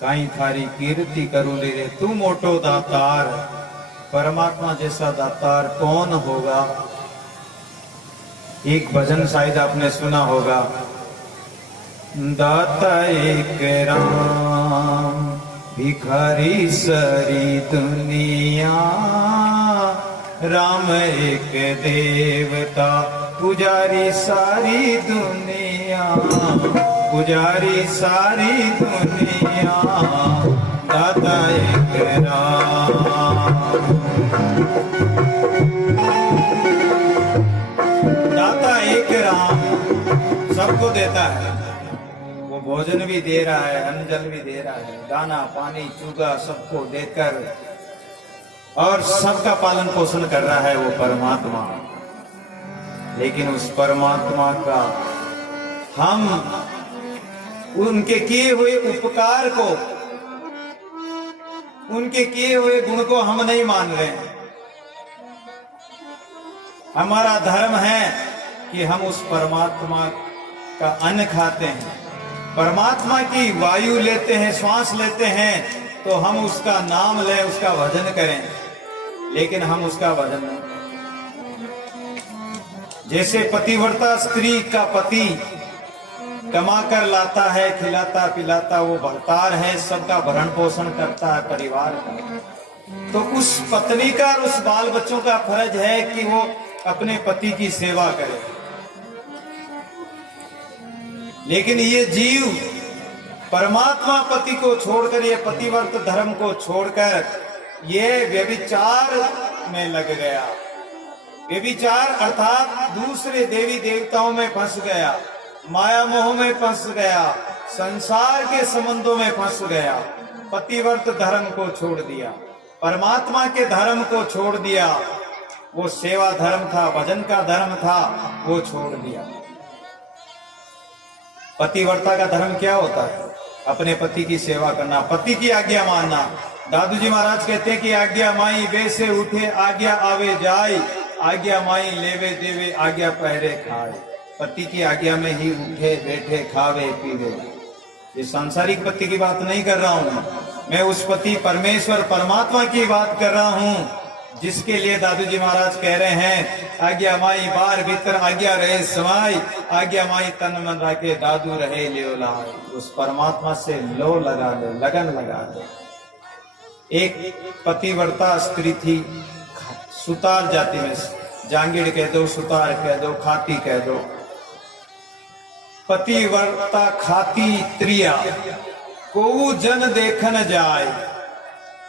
काई थारी कीर्ति करूं रे तू मोटो दातार। परमात्मा जैसा दातार कौन होगा। एक भजन शायद आपने सुना होगा, दाता एक राम भिखारी सारी दुनिया, राम एक देवता पुजारी सारी दुनिया, पुजारी सारी दुनिया, दाता एक राम। दाता एक राम सबको देता है, वो भोजन भी दे रहा है, अन्न जल भी दे रहा है, दाना पानी चूगा सबको देकर और सबका पालन पोषण कर रहा है वो परमात्मा। लेकिन उस परमात्मा का हम उनके किए हुए उपकार को, उनके किए हुए गुण को हम नहीं मान रहे हैं। हमारा धर्म है कि हम उस परमात्मा का अन्न खाते हैं, परमात्मा की वायु लेते हैं, श्वास लेते हैं, तो हम उसका नाम लें, उसका भजन करें। लेकिन हम उसका भजन नहीं। जैसे पतिव्रता स्त्री का पति कमा कर लाता है, खिलाता पिलाता, वो भरतार है, सबका भरण पोषण करता है परिवार का, तो उस पत्नी का और उस बाल बच्चों का फर्ज है कि वो अपने पति की सेवा करे। लेकिन ये जीव परमात्मा पति को छोड़कर, ये पतिव्रत धर्म को छोड़कर ये व्यभिचार में लग गया। व्यभिचार अर्थात दूसरे देवी देवताओं में फंस गया, माया मोह में फंस गया, संसार के संबंधों में फंस गया, पतिव्रत धर्म को छोड़ दिया, परमात्मा के धर्म को छोड़ दिया। वो सेवा धर्म था, भजन का धर्म था, वो छोड़ दिया। पतिव्रता का धर्म क्या होता है? अपने पति की सेवा करना, पति की आज्ञा मानना। दादू जी महाराज कहते हैं कि आज्ञा माई बेसे उठे, आज्ञा आवे जाए, आज्ञा माई लेवे देवे, आज्ञा पहरे खाए। पति की आज्ञा में ही उठे बैठे खावे पीवे। ये सांसारिक पति की बात नहीं कर रहा हूं मैं, उस पति परमेश्वर परमात्मा की बात कर रहा हूं जिसके लिए दादू जी महाराज कह रहे हैं, आज्ञा माई बार भीतर आज्ञा रहे समाई, आज्ञा माई तन मन रखे दादू रहे लियो लाए। उस परमात्मा से लो लगा दे, लगन लगा दे। एक पतिव्रता स्त्री थी, सुतार जाति में, जांगीड़ कह दो, सुतार कह दो, खाती कह दो। पतिव्रता खाती त्रिया को जन देखन जाए।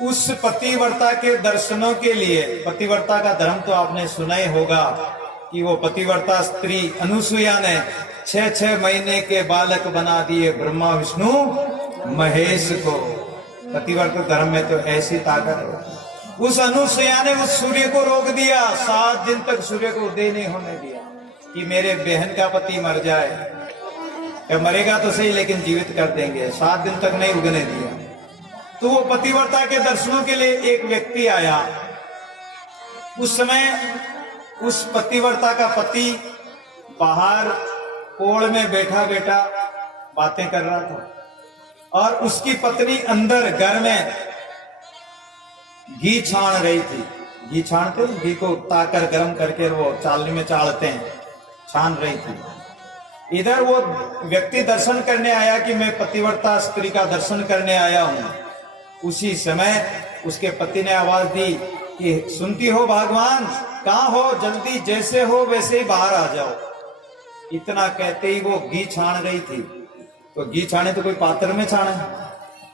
उस पतिव्रता के दर्शनों के लिए, पतिव्रता का धर्म तो आपने सुना ही होगा कि वो पतिव्रता स्त्री अनुसुईया ने 6 महीने के बालक बना दिए ब्रह्मा विष्णु महेश को। पतिव्रता धर्म में तो ऐसी ताकत है। उस अनुसुईया ने उस सूर्य को रोक दिया, 7 दिन तक सूर्य को उदय नहीं होने दिया कि मेरे बहन का पति मर जाए, या मरेगा तो सही लेकिन जीवित कर देंगे। 7 दिन तक नहीं उगने दिया। तो वो पतिव्रता के दर्शनों के लिए एक व्यक्ति आया। उस समय उस पतिव्रता का पति बाहर पोड़ में बैठा बैठा बातें कर रहा था, और उसकी पत्नी अंदर घर में घी छान रही थी। घी छानते, घी को ताकर गर्म करके वो चालनी में चालते हैं, छान रही थी। इधर वो व्यक्ति दर्शन करने आया कि मैं पतिव्रता स्त्री का दर्शन करने आया हूं। उसी समय उसके पति ने आवाज दी कि सुनती हो भगवान, कहां हो, जल्दी जैसे हो वैसे ही बाहर आ जाओ। इतना कहते ही वो घी छान रही थी। तो घी छाने तो कोई पात्र में छाने,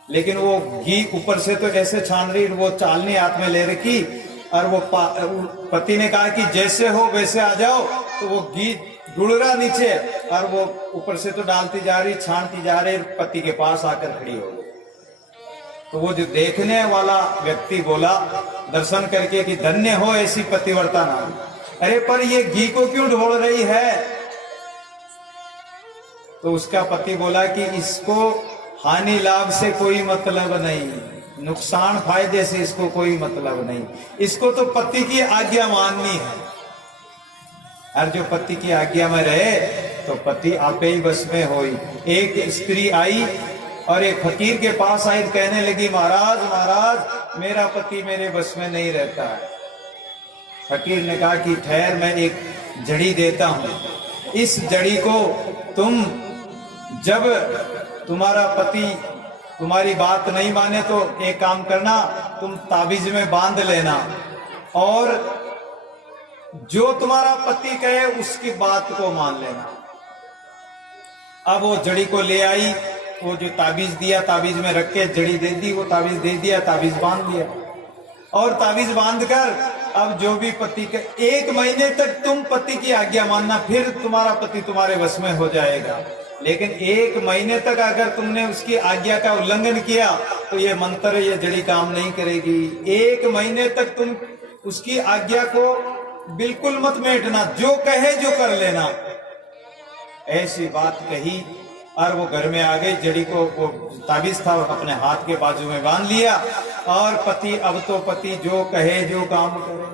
लेकिन वो घी ऊपर से तो ऐसे छान रही, वो चालनी हाथ में ले रखी, और वो पति ने कहा कि जैसे हो वैसे आ जाओ। तो वो घी डुल रहा नीचे, और वो ऊपर से तो डालती जा रही, छानती जा रही, पति के पास आकर खड़ी हो गई। तो वो जो देखने वाला व्यक्ति बोला दर्शन करके कि धन्य हो ऐसी पतिव्रता नाम। अरे पर ये घी को क्यों ढोल रही है? तो उसका पति बोला कि इसको हानि लाभ से कोई मतलब नहीं, नुकसान फायदे से इसको कोई मतलब नहीं, इसको तो पति की आज्ञा माननी है। और जो पति की आज्ञा में रहे तो पति आपे ही बस में होई। एक स्त्री आई और एक फकीर के पास आई, कहने लगी, महाराज महाराज मेरा पति मेरे बस में नहीं रहता है। फकीर ने कहा कि ठहर, मैं एक जड़ी देता हूं, इस जड़ी को तुम, जब तुम्हारा पति तुम्हारी बात नहीं माने तो एक काम करना, तुम ताबीज में बांध लेना और जो तुम्हारा पति कहे उसकी बात को मान लेना। अब वो जड़ी को ले आई, वो जो ताबीज दिया, ताबीज में रख के जड़ी दे दी, वो ताबीज दे दिया, ताबीज बांध दिया और ताबीज बांधकर अब जो भी पति के, 1 महीने तक तुम पति की आज्ञा मानना, फिर तुम्हारा पति तुम्हारे वश में हो जाएगा। लेकिन 1 महीने तक अगर तुमने उसकी आज्ञा का उल्लंघन किया तो ये मंत्र, ये जड़ी काम नहीं करेगी। 1 महीने तक तुम उसकी आज्ञा को बिल्कुल मत मेटना, जो कहे जो कर लेना। ऐसी बात कही और वो घर में आ गई, जड़ी को, वो ताबीज था अपने हाथ के बाजू में बांध लिया और पति, अब तो पति जो कहे जो काम करे,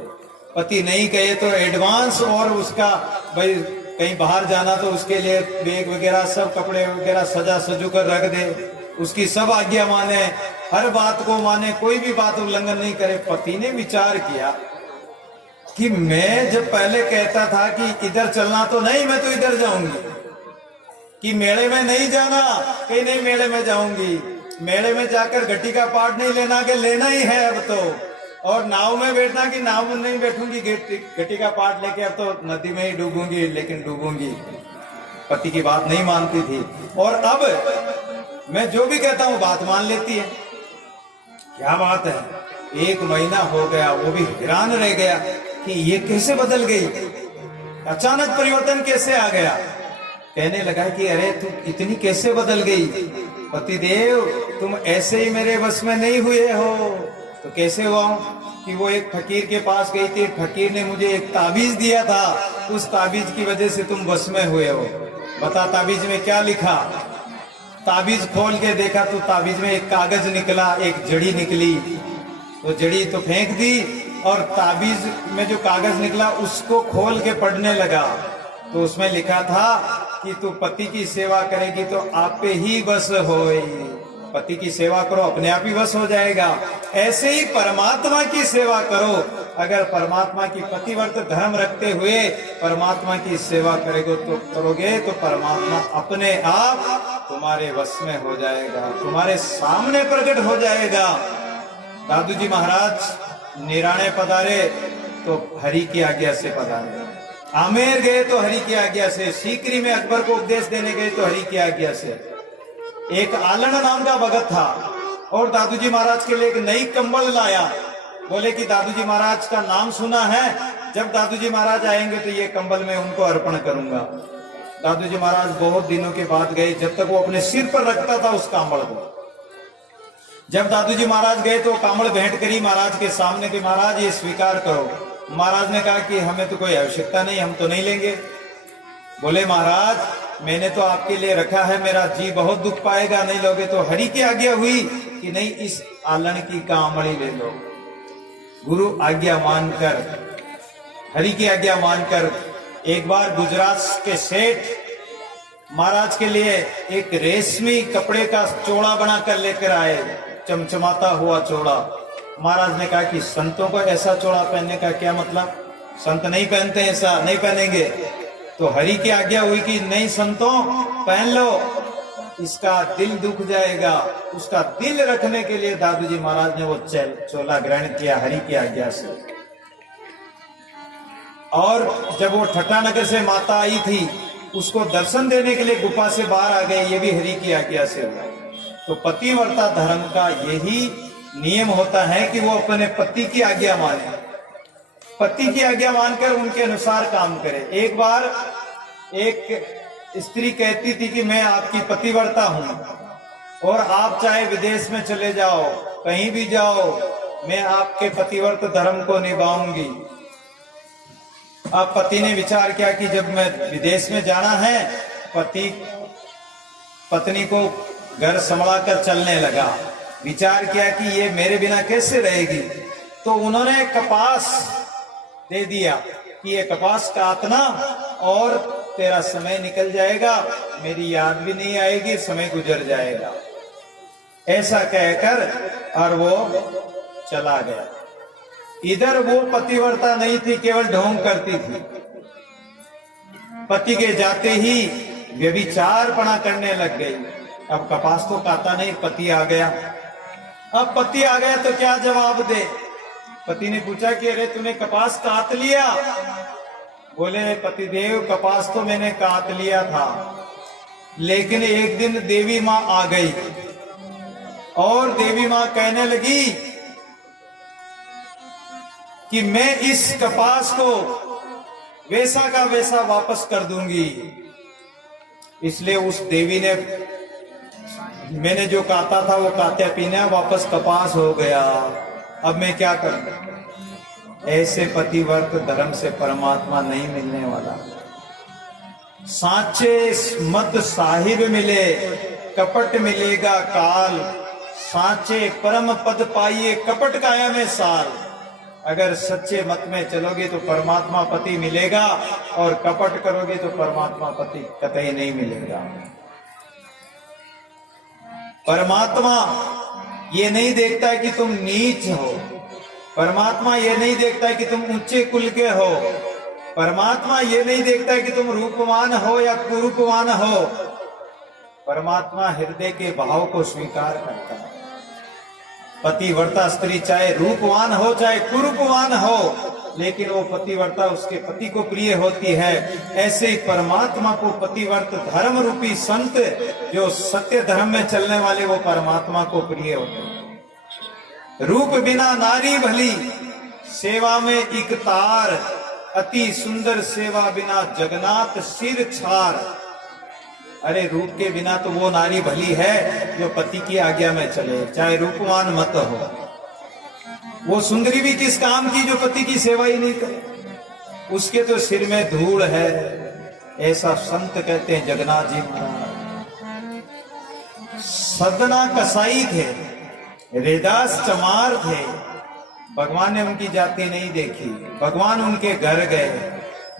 पति नहीं कहे तो एडवांस, और उसका भाई कहीं बाहर जाना तो उसके लिए बैग वगैरह सब कपड़े वगैरह सजा सजू कर रख दे, उसकी सब आज्ञा माने, हर बात को माने, कोई भी बात उल्लंघन नहीं करे। पति ने विचार किया कि मैं जब पहले कहता था कि इधर चलना तो नहीं, मैं तो इधर जाऊंगी, कि मेले में नहीं जाना, कहीं नहीं मेले में जाऊंगी, मेले में जाकर घटी का पाठ नहीं लेना कि लेना ही है अब तो, और नाव में बैठना कि नाव में नहीं बैठूंगी, घटी का पाठ लेके अब तो नदी में ही डूबूंगी, लेकिन डूबूंगी। पति की बात नहीं मानती थी और अब मैं जो भी कहता हूं बात मान लेती है। क्या बात है, 1 महीना हो गया, वो भी हैरान रह गया कि ये कैसे बदल गई, अचानक परिवर्तन कैसे आ गया। कहने लगा कि अरे तू इतनी कैसे बदल गई, पतिदेव तुम ऐसे ही मेरे बस में नहीं हुए हो। तो कैसे हुआ कि वो एक फकीर के पास गई थी, फकीर ने मुझे एक ताबीज दिया था, उस ताबीज की वजह से तुम बस में हुए हो। बता ताबीज में क्या लिखा। ताबीज खोल के देखा तो ताबीज में एक कागज निकला, एक जड़ी निकली, वो जड़ी तो फेंक दी और ताबीज में जो कागज निकला उसको खोल के पढ़ने लगा तो उसमें लिखा था कि तू पति की सेवा करेगी तो आप पे ही बस होए, पति की सेवा करो अपने आप ही बस हो जाएगा। ऐसे ही परमात्मा की सेवा करो, अगर परमात्मा की पतिव्रत धर्म रखते हुए परमात्मा की सेवा करोगे तो परमात्मा अपने आप तुम्हारे वश में हो जाएगा, तुम्हारे सामने प्रकट हो जाएगा। दादू जी महाराज निराणे पधारे तो हरि की आज्ञा से पधारे, आमेर गए तो हरि की आज्ञा से, सीकरी में अकबर को उपदेश देने गए तो हरि की आज्ञा से। एक आलन नाम का भगत था और दादूजी महाराज के लिए एक नई कंबल लाया, बोले कि दादूजी महाराज का नाम सुना है, जब दादूजी महाराज आएंगे तो ये कंबल मैं उनको अर्पण करूंगा। दादूजी महाराज बहुत दिनों के बाद गए, जब तक वो अपने सिर पर रखता था उस कंबल को। जब दादूजी महाराज गए तो कंबल भेंट करी महाराज के सामने कि महाराज ये स्वीकार करो। महाराज ने कहा कि हमें तो कोई आवश्यकता नहीं, हम तो नहीं लेंगे। बोले महाराज मैंने तो आपके लिए रखा है, मेरा जी बहुत दुख पाएगा नहीं लोगे तो। हरि की आज्ञा हुई कि नहीं इस आलन की कामड़ी ले लो। गुरु आज्ञा मानकर, हरि की आज्ञा मानकर एक बार गुजरात के सेठ महाराज के लिए एक रेशमी कपड़े का चोड़ा बनाकर लेकर आए, चमचमाता हुआ चोड़ा। महाराज ने कहा कि संतों को ऐसा चोड़ा पहनने का क्या मतलब, संत नहीं पहनते, ऐसा नहीं पहनेंगे। तो हरि की आज्ञा हुई कि नहीं संतों पहन लो, इसका दिल दुख जाएगा। उसका दिल रखने के लिए दादूजी महाराज ने वो चोला ग्रहण किया हरि की आज्ञा से। और जब वो ठट्टानगर से माता आई थी उसको दर्शन देने के लिए गुफा से बाहर आ गए, ये भी हरि की आज्ञा से हुआ। तो पतिव्रता धर्म का यही नियम होता है कि वो अपने पति की आज्ञा माने, पति की आज्ञा मानकर उनके अनुसार काम करे। एक बार एक स्त्री कहती थी कि मैं आपकी पतिव्रता हूं और आप चाहे विदेश में चले जाओ, कहीं भी जाओ, मैं आपके पतिव्रत धर्म को निभाऊंगी। अब पति ने विचार किया कि जब मैं विदेश में जाना है, पति पत्नी को घर संभाला कर चलने लगा। विचार किया कि ये मेरे बिना कैसे रहेगी, तो उन्होंने कपास दे दिया कि ये कपास काटना और तेरा समय निकल जाएगा, मेरी याद भी नहीं आएगी, समय गुजर जाएगा। ऐसा कहकर और वो चला गया। इधर वो पतिव्रता नहीं थी, केवल ढोंग करती थी। पति के जाते ही व्यभिचारपना करने लग गई। अब कपास तो काटा नहीं, पति आ गया। अब पति आ गया तो क्या जवाब दे। पति ने पूछा कि अरे तूने कपास काट लिया? बोले पतिदेव कपास तो मैंने काट लिया था, लेकिन एक दिन देवी मां आ गई और देवी मां कहने लगी कि मैं इस कपास को वैसा का वैसा वापस कर दूंगी। इसलिए उस देवी ने, मैंने जो काटा था वो काटे पीने वापस कपास हो गया। अब मैं क्या करूं? ऐसे पतिव्रत धर्म से परमात्मा नहीं मिलने वाला। साचे मत साहिब मिले, कपट मिलेगा काल। साचे परम पद पाइए, कपट काया में साल। अगर सच्चे मत में चलोगे तो परमात्मा पति मिलेगा, और कपट करोगे तो परमात्मा पति कतई नहीं मिलेगा। परमात्मा ये नहीं देखता है कि तुम नीच हो। परमात्मा ये नहीं देखता है कि तुम ऊंचे कुल के हो। परमात्मा ये नहीं देखता है कि तुम रूपवान हो या कुरूपवान हो। परमात्मा हृदय के भाव को स्वीकार करता है। पतिव्रता स्त्री चाहे रूपवान हो चाहे कुरूपवान हो, लेकिन वो पतिव्रता उसके पति को प्रिय होती है। ऐसे ही परमात्मा को पतिव्रत धर्म रूपी संत जो सत्य धर्म में चलने वाले, वो परमात्मा को प्रिय होते हैं। रूप बिना नारी भली, सेवा में एक तार। अति सुंदर सेवा बिना जगन्नाथ सिर छार। अरे रूप के बिना तो वो नारी भली है जो पति की आज्ञा में चले, चाहे रूपवान मत हो। वो सुंदरी भी किस काम की जो पति की सेवा ही नहीं करे, उसके तो सिर में धूल है। ऐसा संत कहते हैं जगन्नाथ जी महाराज। सदना कसाई थे, रेदास चमार थे। भगवान ने उनकी जाति नहीं देखी, भगवान उनके घर गए,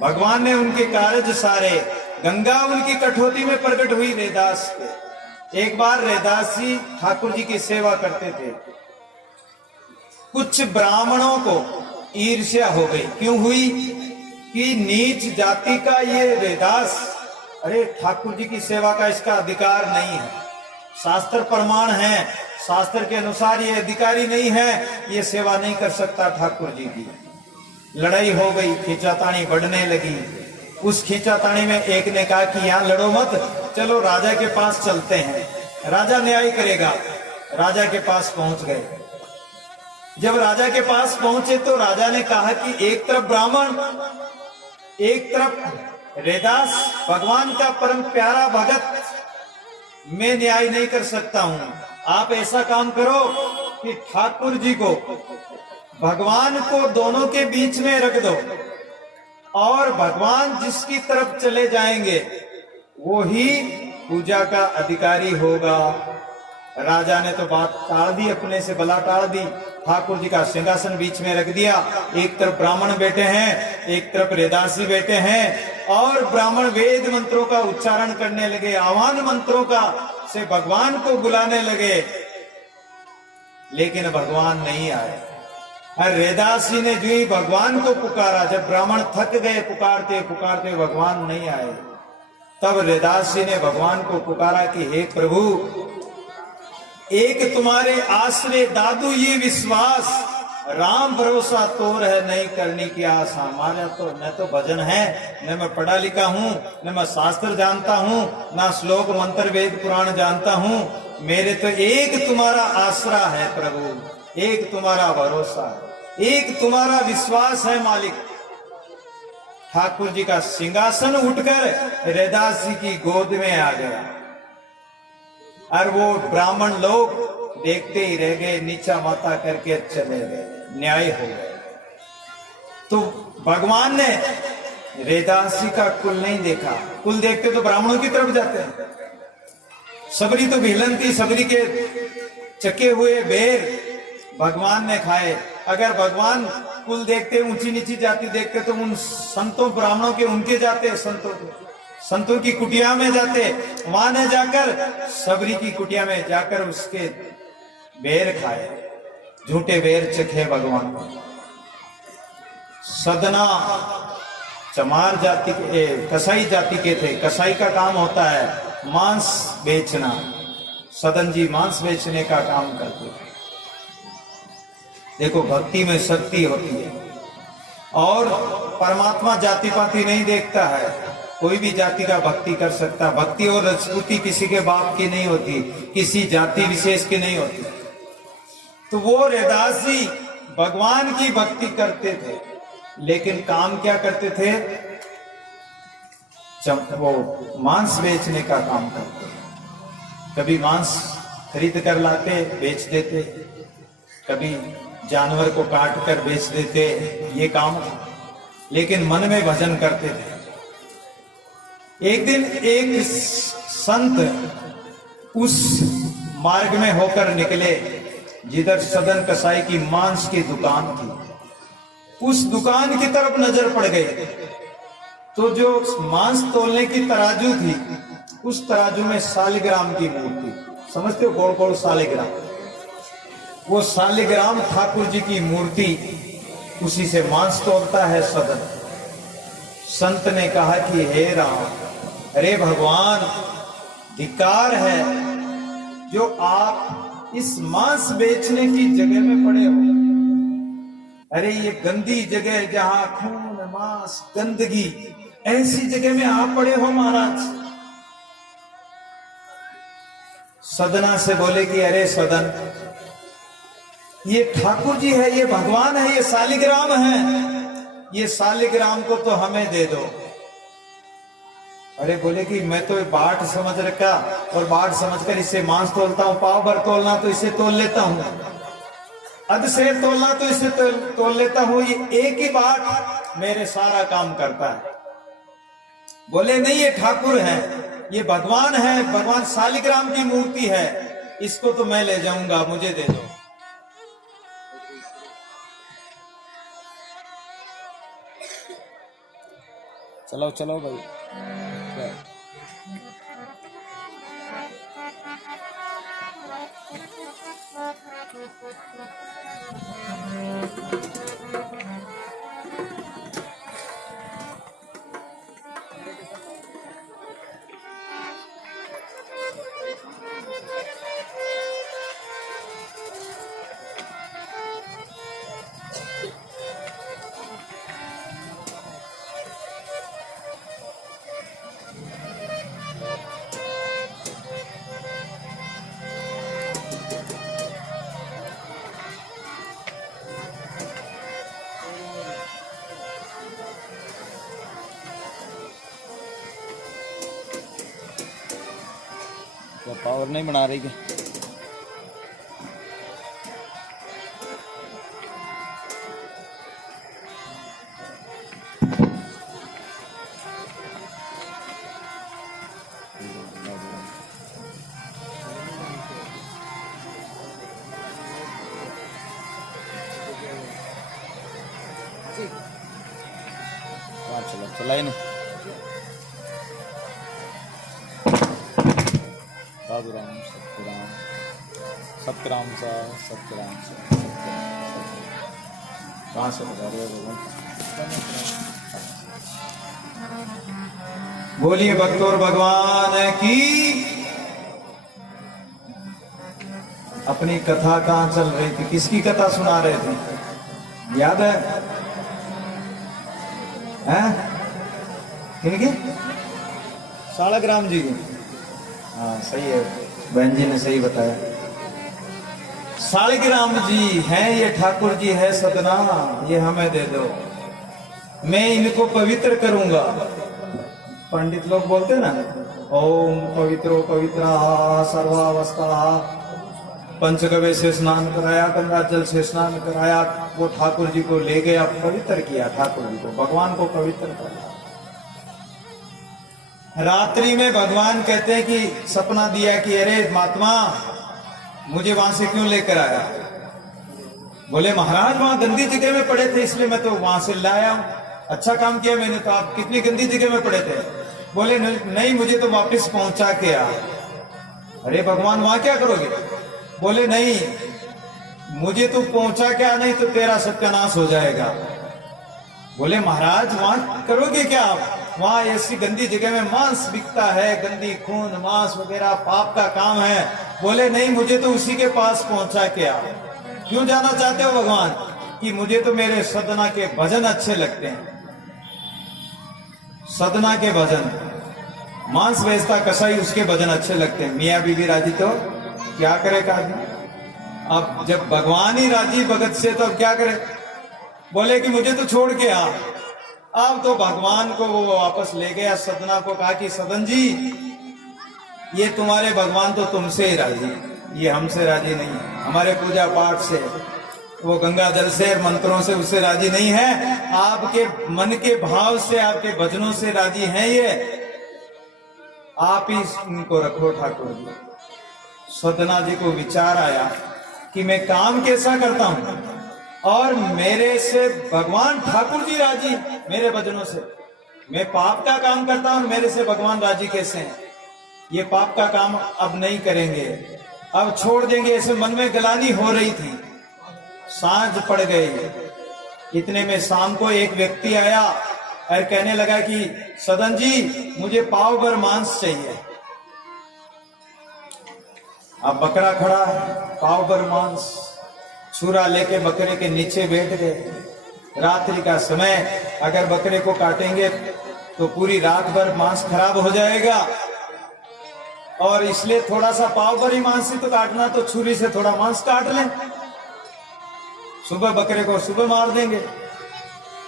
भगवान ने उनके कार्य सारे। गंगा उनकी कठौती में प्रकट हुई रेदास के। एक बार रेदास जी ठाकुर जी की सेवा करते थे। कुछ ब्राह्मणों को ईर्ष्या हो गई। क्यों हुई? कि नीच जाति का ये रेदास, अरे ठाकुर जी की सेवा का इसका अधिकार नहीं है। शास्त्र प्रमाण है, शास्त्र के अनुसार ये अधिकारी नहीं है, ये सेवा नहीं कर सकता ठाकुर जी की। लड़ाई हो गई, खींचातानी बढ़ने लगी। उस खींचातानी में एक ने कहा कि यहां लड़ो मत, चलो राजा के पास चलते हैं, राजा न्याय करेगा। राजा के पास पहुंच गए। जब राजा के पास पहुंचे तो राजा ने कहा कि एक तरफ ब्राह्मण, एक तरफ रेदास, भगवान का परम प्यारा भगत, मैं न्याय नहीं कर सकता हूं। आप ऐसा काम करो कि ठाकुर जी को, भगवान को दोनों के बीच में रख दो, और भगवान जिसकी तरफ चले जाएंगे वो ही पूजा का अधिकारी होगा। राजा ने तो बात टाल दी, अपने से बला टाल दी। ठाकुर जी का सिंहासन बीच में रख दिया। एक तरफ ब्राह्मण बैठे हैं, एक तरफ रेदासी बैठे हैं, और ब्राह्मण वेद मंत्रों का उच्चारण करने लगे, आह्वान मंत्रों का से भगवान को बुलाने लगे, लेकिन भगवान नहीं आए। रेदासी ने जो ही भगवान को पुकारा, जब ब्राह्मण थक गए पुकारते पुकारते भगवान नहीं आए, तब रेदासी ने भगवान को पुकारा कि हे प्रभु, एक तुम्हारे आश्रय दादू ये विश्वास, राम भरोसा तोर है नहीं करने की आस। हमारा तो न तो भजन है, न मैं पढ़ा लिखा हूँ, न मैं शास्त्र जानता हूँ, न श्लोक मंत्र वेद पुराण जानता हूँ। मेरे तो एक तुम्हारा आसरा है प्रभु, एक तुम्हारा भरोसा है, एक तुम्हारा विश्वास है मालिक। ठाकुर जी का सिंहासन उठकर रेदास जी की गोद में आ गया, और वो ब्राह्मण लोग देखते ही रह गए, नीचा माथा करके चले गए, न्याय हो गए। तो भगवान ने रेदास जी का कुल नहीं देखा। कुल देखते तो ब्राह्मणों की तरफ जाते हैं। सबरी तो भिलन थी, सबरी के चके हुए बेर भगवान ने खाए। अगर भगवान कुल देखते, ऊंची नीची जाति देखते, तो उन संतों ब्राह्मणों के उनके जाते, संतों की कुटिया में जाते, वहां न जाकर सबरी की कुटिया में जाकर उसके बेर खाए, झूठे बेर चखे भगवान। सदना चमार जाति के, कसाई जाति के थे। कसाई का काम होता है मांस बेचना। सदन जी मांस बेचने का काम करते थे। देखो भक्ति में शक्ति होती है। और परमात्मा जाति पाति नहीं देखता है, कोई भी जाति का भक्ति कर सकता। भक्ति और राजपूती किसी के बाप की नहीं होती, किसी जाति विशेष की नहीं होती। तो वो रैदास जी भगवान की भक्ति करते थे, लेकिन काम क्या करते थे? वो मांस बेचने का काम करते थे। कभी मांस खरीद कर लाते, बेच देते, कभी जानवर को काट कर बेच देते, ये काम। लेकिन मन में भजन करते थे। एक दिन एक संत उस मार्ग में होकर निकले जिधर सदन कसाई की मांस की दुकान थी। उस दुकान की तरफ नजर पड़ गई तो जो मांस तोलने की तराजू थी, उस तराजू में सालिग्राम की मूर्ति, समझते हो, गोल गोल सालिग्राम। वो सालिग्राम ठाकुर जी की मूर्ति, उसी से मांस तोलता है सदन। संत ने कहा कि हे राम, अरे भगवान, धिक्कार है जो आप इस मांस बेचने की जगह में पड़े हो। अरे ये गंदी जगह, जहां खून मांस गंदगी, ऐसी जगह में आप पड़े हो महाराज। सदना से बोले कि अरे सदन, ये ठाकुर जी है, ये भगवान है, ये सालिग्राम है, ये सालिग्राम को तो हमें दे दो। अरे बोले कि मैं तो बाट समझ रखा, और बाट समझकर इसे मांस तोलता हूं। पाव भर तोलना तो इसे तोल लेता हूं, अध शेर तोलना तो इसे तोल लेता हूं। ये एक ही बाट मेरे सारा काम करता है। बोले नहीं, ये ठाकुर है, ये भगवान है, भगवान सालिग्राम की मूर्ति है, इसको तो मैं ले जाऊंगा, मुझे दे दो। चलो चलो भाई। क्या पावर नहीं बना रही क्या? चला ही नहीं। साधु राम सत्यराम, सत्यराम सा सत्यराम सा कहाँ से बता रहे हो? बोलिए भक्तोर भगवान की। अपनी कथा कहाँ चल रही थी? किसकी कथा सुना रहे थे? याद है? हैं? किनकी? सालिग्राम जी की। हाँ सही है, बहन जी ने सही बताया। सालिग्राम जी हैं, ये ठाकुर जी है सदना, ये हमें दे दो, मैं इनको पवित्र करूंगा। पंडित लोग बोलते ना, ओम पवित्रो पवित्रा सर्वावस्था, पंचगव्य से स्नान कराया, गंगा जल से स्नान कराया, वो ठाकुर जी को ले गया, पवित्र किया, ठाकुर जी को, भगवान को पवित्र किया। रात्रि में भगवान कहते हैं कि सपना दिया कि अरे महात्मा, मुझे वहां से क्यों लेकर आया? बोले महाराज वहां गंदी जगह में पड़े थे, इसलिए मैं तो वहां से लाया हूं। अच्छा काम किया मैंने, तो आप कितनी गंदी जगह में पड़े थे? बोले नहीं, मुझे तो वापस पहुंचा के आ। अरे भगवान वहां क्या करोगे? बोले नहीं, मुझे तू पहुंचा क्या, नहीं तो तेरा सत्यानाश हो जाएगा। बोले महाराज वहां करोगे क्या आप, वहां ऐसी गंदी जगह में मांस बिकता है, गंदी खून मांस वगैरह पाप का काम है। बोले नहीं, मुझे तो उसी के पास पहुंचा क्या। क्यों जाना चाहते हो भगवान, कि मुझे तो मेरे सदना के भजन अच्छे लगते हैं। सदना के भजन, मांस बेचता कसाई उसके भजन अच्छे लगते हैं। मियाँ बीवी राजी तो क्या करेगा आदमी। अब जब भगवान ही राजी भगत से तो अब क्या करे। बोले कि मुझे तो छोड़ के आ। अब तो भगवान को वो वापस ले गया, सदना को कहा कि सदन जी ये तुम्हारे भगवान तो तुमसे ही राजी, ये हमसे राजी नहीं, हमारे पूजा पाठ से, वो गंगा जल से मंत्रों से उससे राजी नहीं है, आपके मन के भाव से आपके भजनों से राजी हैं ये, आप ही इनको रखो ठाकुर जी। सदना जी को विचार आया कि मैं काम कैसा करता हूं और मेरे से भगवान ठाकुर जी राजी मेरे भजनों से। मैं पाप का काम करता हूं, मेरे से भगवान राजी कैसे हैं। ये पाप का काम अब नहीं करेंगे, अब छोड़ देंगे। ऐसे मन में गलानी हो रही थी। सांझ पड़ गई। इतने में शाम को एक व्यक्ति आया और कहने लगा कि सदन जी मुझे पाव भर मांस चाहिए। अब बकरा खड़ा है, पाव भर मांस, छुरा लेके बकरे के नीचे बैठ गए। रात्रि का समय, अगर बकरे को काटेंगे तो पूरी रात भर मांस खराब हो जाएगा, और इसलिए थोड़ा सा पाव भर ही मांस ही तो काटना, तो छुरी से थोड़ा मांस काट लें, सुबह बकरे को सुबह मार देंगे।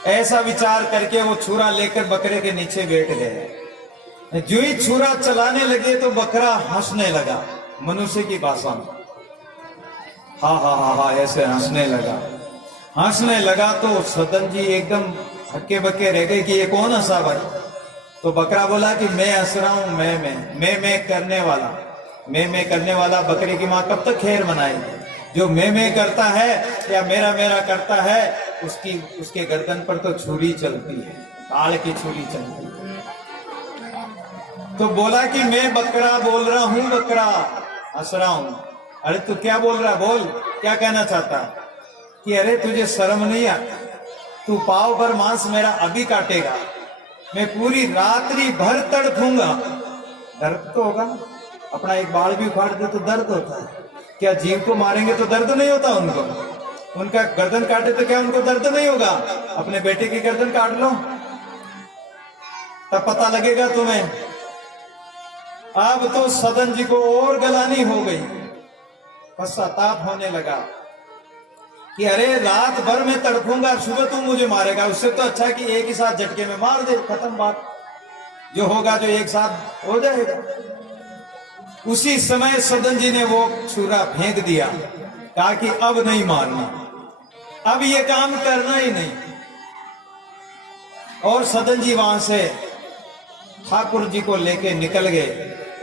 ऐसा विचार करके वो छुरा लेकर बकरे के नीचे बैठ गए। जो ही छुरा चलाने लगे तो बकरा हंसने लगा, मनुष्य की भाषा में हा हा हा हा ऐसे हंसने लगा। तो सदन जी एकदम हक्के बक्के रह गए कि ये कौन हंसा भाई। तो बकरा बोला कि मैं हंस रहा हूं, मैं करने वाला बकरे की माँ कब तक खैर मनाएगी। जो मैं करता है या मेरा करता है, उसके गर्दन पर तो छुरी चलती है, ताड़ की छुरी चलती है। तो बोला कि मैं बकरा बोल रहा हूं, बकरा हंस रहा हूं। अरे तू क्या बोल रहा, बोल क्या कहना चाहता। कि अरे तुझे शर्म नहीं आता, तू पाव भर मांस मेरा अभी काटेगा, मैं पूरी रात्रि भर तड़पूंगा। दर्द तो होगा, अपना एक बाल भी उखाड़ दे तो दर्द होता है। क्या जीव को मारेंगे तो दर्द नहीं होता उनको? उनका गर्दन काटे तो क्या उनको दर्द नहीं होगा? अपने बेटे की गर्दन काट लो, तब पता लगेगा तुम्हें। अब तो सदन जी को और गलानी हो गई, पश्चाताप होने लगा कि अरे रात भर में तड़पूंगा, सुबह तू मुझे मारेगा, उससे तो अच्छा कि एक ही साथ झटके में मार दे, खत्म बात। जो होगा जो एक साथ हो जाएगा। उसी समय सदन जी ने वो छुरा फेंक दिया, कहा कि अब नहीं मारना, अब ये काम करना ही नहीं। और सदन जी वहां से ठाकुर जी को लेके निकल गए,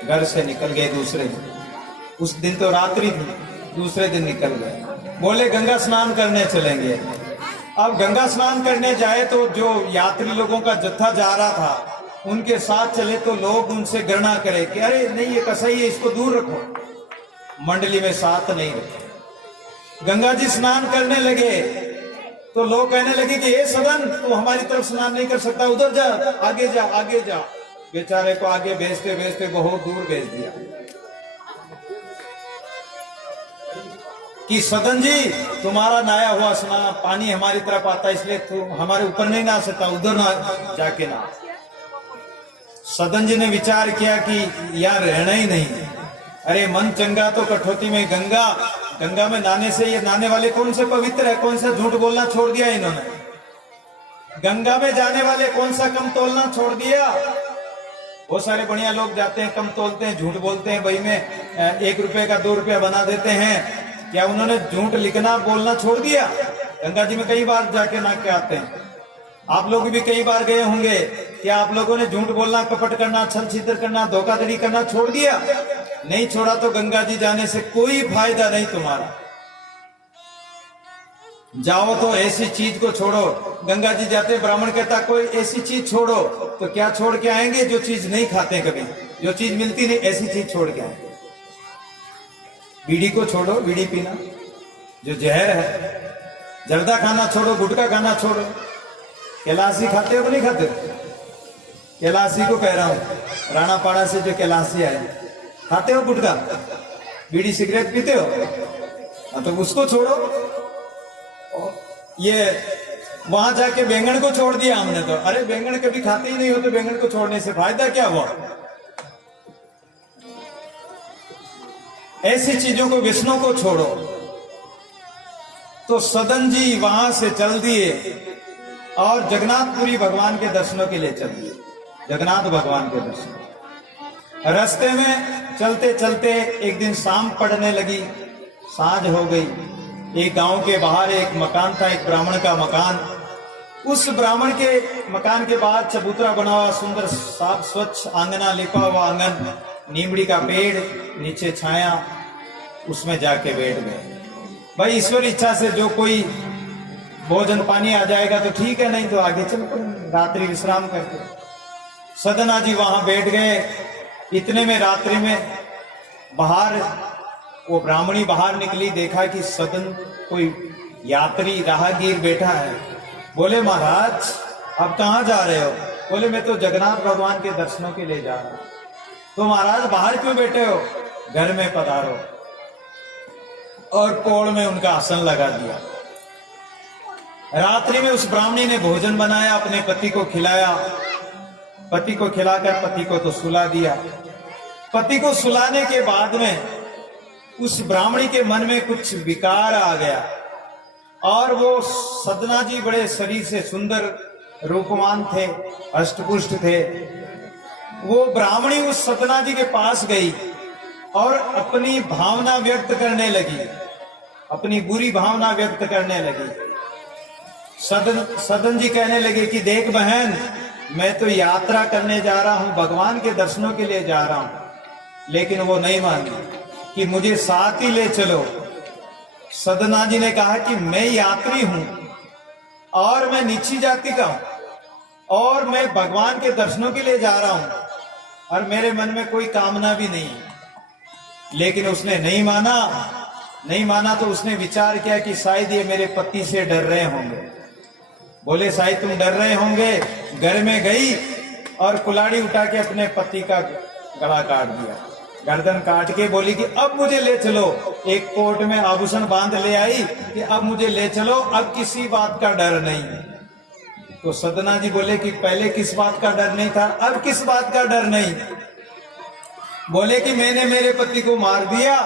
घर से निकल गए दूसरे दिन। उस दिन तो रात्रि थी, दूसरे दिन निकल गए। बोले गंगा स्नान करने चलेंगे। अब गंगा स्नान करने जाए तो जो यात्री लोगों का जत्था जा रहा था उनके साथ चले तो लोग उनसे घृणा करे कि अरे नहीं ये कसाई है, इसको दूर रखो, मंडली में साथ नहीं रखे। गंगा जी स्नान करने लगे तो लोग कहने लगे कि ये सदन तू हमारी तरफ स्नान नहीं कर सकता, उधर जा, आगे जा, आगे जा। बेचारे को आगे भेजते भेजते बहुत दूर भेज दिया कि सदन जी तुम्हारा नया हुआ स्नान पानी हमारी तरफ आता है, इसलिए तू हमारे ऊपर नहीं ना सकता, उधर ना जाके ना। सदन जी ने विचार किया कि यार रहना ही नहीं। अरे मन चंगा तो कठौती में गंगा, गंगा में नहाने से ये नहाने वाले कौन से पवित्र है, कौन सा झूठ बोलना छोड़ दिया इन्होंने। गंगा में जाने वाले कौन सा कम तोलना छोड़ दिया। बहुत सारे बढ़िया लोग जाते हैं, कम तोलते हैं, झूठ बोलते हैं, बही में 1 रुपए का 2 रुपया बना देते हैं। क्या उन्होंने झूठ लिखना बोलना छोड़ दिया? गंगा जी में कई बार जाके नहा के आते हैं, आप लोग भी कई बार गए होंगे। क्या आप लोगों ने झूठ बोलना, कपट करना, छल छिद्र करना, धोखाधड़ी करना छोड़ दिया? नहीं छोड़ा तो गंगा जी जाने से कोई फायदा नहीं तुम्हारा। जाओ तो ऐसी चीज को छोड़ो। गंगा जी जाते ब्राह्मण कहता कोई ऐसी चीज छोड़ो, तो क्या छोड़ के आएंगे? जो चीज नहीं खाते कभी, जो चीज मिलती नहीं, ऐसी चीज छोड़ के आएंगे। बीड़ी को छोड़ो, बीड़ी पीना, जो जहर है। जर्दा खाना छोड़ो, गुटखा खाना छोड़ो। कैलाशी खाते हो कि नहीं खाते? कैलाशी को कह रहा हूं, राणापाड़ा से जो कैलाशी आए, खाते हो गुटखा, बीड़ी सिगरेट पीते हो? हाँ, तो उसको छोड़ो। ये वहां जाके बैंगन को छोड़ दिया हमने तो। अरे बैंगन कभी खाते ही नहीं हो तो बैंगन को छोड़ने से फायदा क्या हुआ? ऐसी चीजों को, विष्णु को छोड़ो। तो सदन जी वहां से चल दिए और जगन्नाथपुरी भगवान के दर्शनों के लिए चल दिए। जगन्नाथ भगवान के दर्शन। रास्ते में चलते चलते एक दिन शाम पड़ने लगी, सांझ हो गई। एक गांव के बाहर एक मकान था, एक ब्राह्मण का मकान। उस ब्राह्मण के मकान के बाद चबूतरा बना हुआ, सुंदर साफ स्वच्छ आंगना, लिपा हुआ आंगन, नीमड़ी का पेड़, नीचे छाया, उसमें जाके बैठ गए। भाई ईश्वर इच्छा से जो कोई भोजन पानी आ जाएगा तो ठीक है, नहीं तो आगे चल पड़ेंगे रात्रि विश्राम करके। सदना जी वहां बैठ गए। इतने में रात्रि में बाहर वो ब्राह्मणी बाहर निकली, देखा कि सदन कोई यात्री राहगीर बैठा है। बोले महाराज आप कहाँ जा रहे हो? बोले मैं तो जगन्नाथ भगवान के दर्शनों के लिए जा रहा हूं। तो महाराज बाहर क्यों बैठे हो? घर में पधारो। और कोड़ में उनका आसन लगा दिया। रात्रि में उस ब्राह्मणी ने भोजन बनाया, अपने पति को खिलाया। पति को खिलाकर पति को तो सुला दिया। पति को सुलाने के बाद में उस ब्राह्मणी के मन में कुछ विकार आ गया और वो सदना जी बड़े शरीर से सुंदर रूपवान थे, अष्टपुष्ट थे। वो ब्राह्मणी उस सदना जी के पास गई और अपनी भावना व्यक्त करने लगी, अपनी बुरी भावना व्यक्त करने लगी। सदन जी कहने लगे कि देख बहन, मैं तो यात्रा करने जा रहा हूं, भगवान के दर्शनों के लिए जा रहा हूं। लेकिन वो नहीं मानी कि मुझे साथ ही ले चलो। सदना जी ने कहा कि मैं यात्री हूं और मैं नीची जाति का हूं और मैं भगवान के दर्शनों के लिए जा रहा हूं और मेरे मन में कोई कामना भी नहीं है। लेकिन उसने नहीं माना तो उसने विचार किया कि शायद ये मेरे पति से डर रहे होंगे। बोले शायद तुम डर रहे होंगे। घर में गई और कुल्हाड़ी उठा के अपने पति का गला काट दिया, गर्दन काट के बोली कि अब मुझे ले चलो। एक कोट में आभूषण बांध ले आई कि अब मुझे ले चलो, अब किसी बात का डर नहीं। तो सदना जी बोले कि पहले किस बात का डर नहीं था, अब किस बात का डर नहीं? बोले कि मैंने मेरे पति को मार दिया,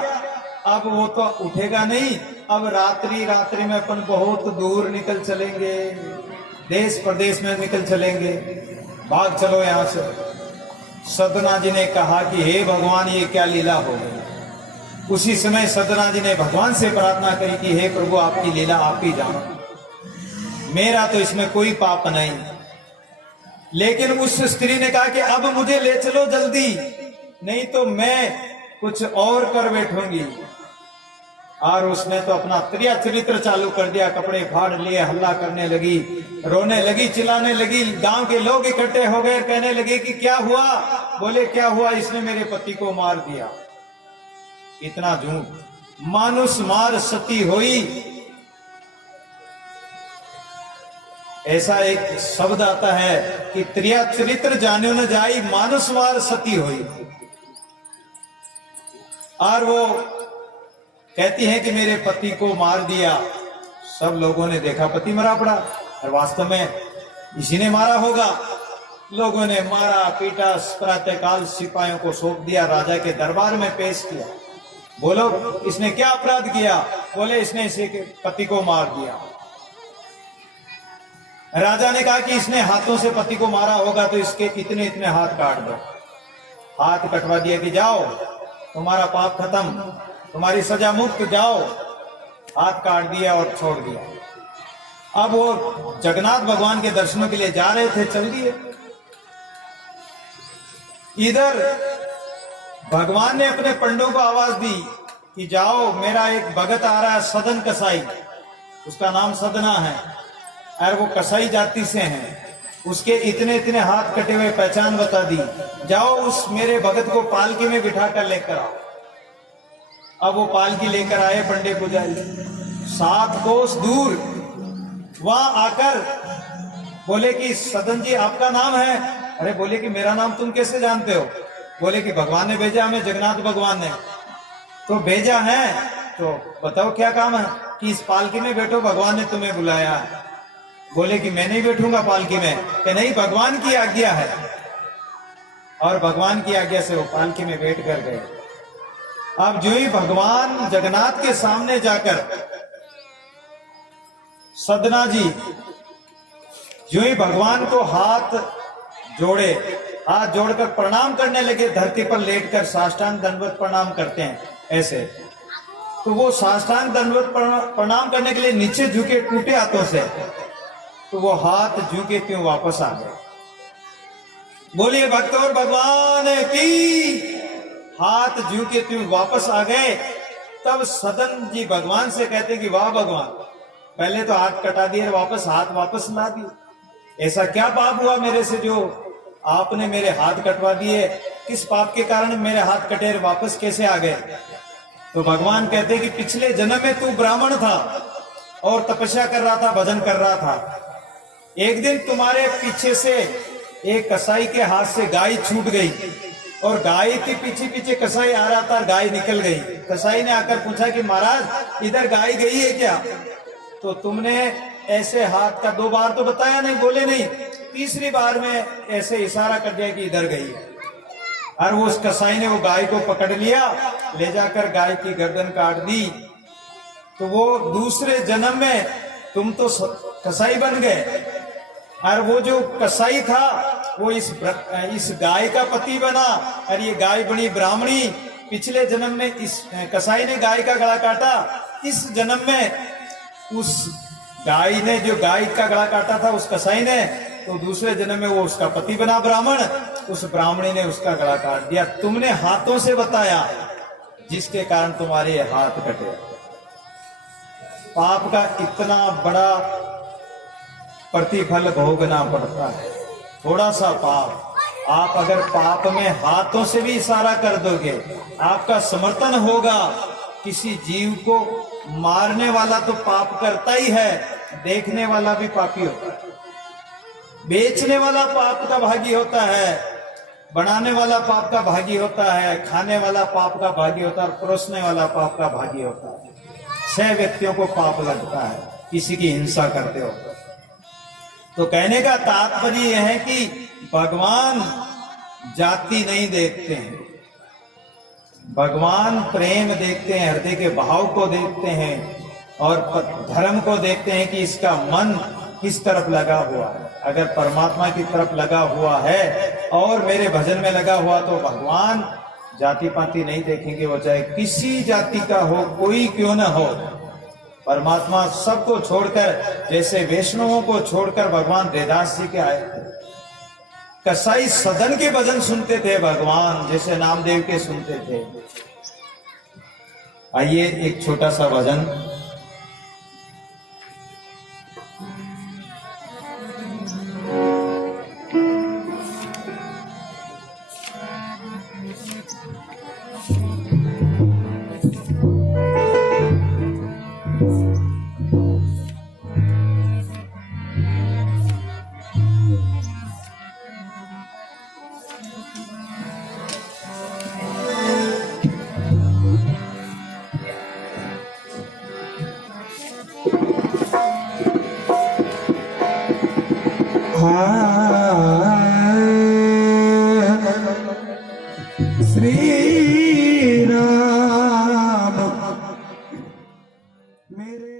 अब वो तो उठेगा नहीं। अब रात्रि में अपन बहुत दूर निकल चलेंगे, देश प्रदेश में निकल चलेंगे, भाग चलो यहां से। सदना जी ने कहा कि हे भगवान, ये क्या लीला हो गई। उसी समय सदना जी ने भगवान से प्रार्थना करी कि हे प्रभु, आपकी लीला आप ही जानो, मेरा तो इसमें कोई पाप नहीं। लेकिन उस स्त्री ने कहा कि अब मुझे ले चलो जल्दी, नहीं तो मैं कुछ और कर बैठूंगी। और उसने तो अपना त्रिया चरित्र चालू कर दिया, कपड़े फाड़ लिए, हल्ला करने लगी, रोने लगी, चिल्लाने लगी। गांव के लोग इकट्ठे हो गए, कहने लगे कि क्या हुआ? बोले क्या हुआ, इसने मेरे पति को मार दिया। इतना झूठ। मानुष मार सती होई, ऐसा एक शब्द आता है कि त्रिया चरित्र जाने न जाई, मानुष मार सती होई। और वो कहती है कि मेरे पति को मार दिया। सब लोगों ने देखा पति मरा पड़ा और वास्तव में इसी ने मारा होगा। लोगों ने मारा पीटा, प्रातःकाल सिपाहियों को सौंप दिया, राजा के दरबार में पेश किया। बोलो इसने क्या अपराध किया? बोले इसने इसी के पति को मार दिया। राजा ने कहा कि इसने हाथों से पति को मारा होगा तो इसके इतने इतने हाथ काट दो। हाथ कटवा दिया कि जाओ, तुम्हारा पाप खत्म, तुम्हारी सजा मुक्त, जाओ। हाथ काट दिया और छोड़ दिया। अब वो जगन्नाथ भगवान के दर्शनों के लिए जा रहे थे, चल दिए। इधर भगवान ने अपने पंडों को आवाज दी कि जाओ, मेरा एक भगत आ रहा है, सदन कसाई, उसका नाम सदना है और वो कसाई जाति से हैं। उसके इतने इतने हाथ कटे हुए, पहचान बता दी। जाओ उस मेरे भगत को पालकी में बिठा कर लेकर आओ। अब वो पालकी लेकर आए पंडे पुजारी। 7 कोस दूर वहां आकर बोले कि सदन जी आपका नाम है? अरे बोले कि मेरा नाम तुम कैसे जानते हो? बोले कि भगवान ने भेजा हमें, जगन्नाथ भगवान ने। तो भेजा है तो बताओ क्या काम है? कि इस पालकी में बैठो, भगवान ने तुम्हें बुलाया। बोले कि मैं नहीं बैठूंगा पालकी में। कि नहीं, भगवान की आज्ञा है। और भगवान की आज्ञा से वो पालकी में बैठ कर गए। अब जो ही भगवान जगन्नाथ के सामने जाकर सदना जी जो ही भगवान को हाथ जोड़े, हाथ जोड़कर प्रणाम करने लगे, धरती पर लेटकर साष्टांग दंडवत प्रणाम करते हैं ऐसे। तो वो साष्टांग दंडवत प्रणाम करने के लिए नीचे झुके टूटे हाथों से, तो वो हाथ झुके त्यों वापस आ गए। बोलिए भक्त और भगवान की। हाथ झुके त्यों वापस आ गए। तब सदन जी भगवान से कहते कि वाह भगवान, पहले तो हाथ कटा दिए, वापस हाथ वापस ला दिए। ऐसा क्या पाप हुआ मेरे से जो आपने मेरे हाथ कटवा दिए? किस पाप के कारण मेरे हाथ कटे, वापस कैसे आ गए? तो भगवान कहते कि पिछले जन्म में तू ब्राह्मण था और तपस्या कर रहा था, भजन कर रहा था। एक दिन तुम्हारे पीछे से एक कसाई के हाथ से गाय छूट गई और गाय के पीछे पीछे कसाई आ रहा था, गाय निकल गई। कसाई ने आकर पूछा कि महाराज इधर गाय गई है क्या? तो तुमने ऐसे हाथ का 2 बार तो बताया नहीं, बोले नहीं, तीसरी बार में ऐसे इशारा कर दिया कि इधर गई है। और वो उस कसाई ने वो गाय को पकड़ लिया, ले जाकर गाय की गर्दन काट दी। तो वो दूसरे जन्म में तुम तो कसाई बन गए, और वो जो कसाई था वो इस गाय का पति बना, और ये गाय बनी ब्राह्मणी। पिछले जन्म में इस कसाई ने गाय का गला काटा, इस जन्म में उस गाय ने जो गाय का गला काटा था उस कसाई ने, तो दूसरे जन्म में वो उसका पति बना ब्राह्मण, उस ब्राह्मणी ने उसका गला काट दिया। तुमने हाथों से बताया जिसके कारण तुम्हारे हाथ कटे। पाप का इतना बड़ा प्रतिफल भोगना पड़ता है। थोड़ा सा पाप, आप अगर पाप में हाथों से भी इशारा कर दोगे, आपका समर्थन होगा। किसी जीव को मारने वाला तो पाप करता ही है, देखने वाला भी पापी होता है। बेचने वाला पाप का भागी होता है, बनाने वाला पाप का भागी होता है, खाने वाला पाप का भागी होता है, और परोसने वाला पाप का भागी होता है। 6 व्यक्तियों को पाप लगता है किसी की हिंसा करते हो। तो कहने का तात्पर्य यह है कि भगवान जाति नहीं देखते हैं, भगवान प्रेम देखते हैं, हृदय के भाव को देखते हैं, और धर्म को देखते हैं कि इसका मन किस तरफ लगा हुआ है। अगर परमात्मा की तरफ लगा हुआ है और मेरे भजन में लगा हुआ, तो भगवान जाति पाति नहीं देखेंगे, वो चाहे किसी जाति का हो, कोई क्यों न हो। परमात्मा सबको छोड़कर, जैसे वैष्णवों को छोड़कर भगवान देदास जी के आए थे। कसाई सदन के भजन सुनते थे, भगवान जैसे नामदेव के सुनते थे। आइए एक छोटा सा भजन। श्री राम मेरे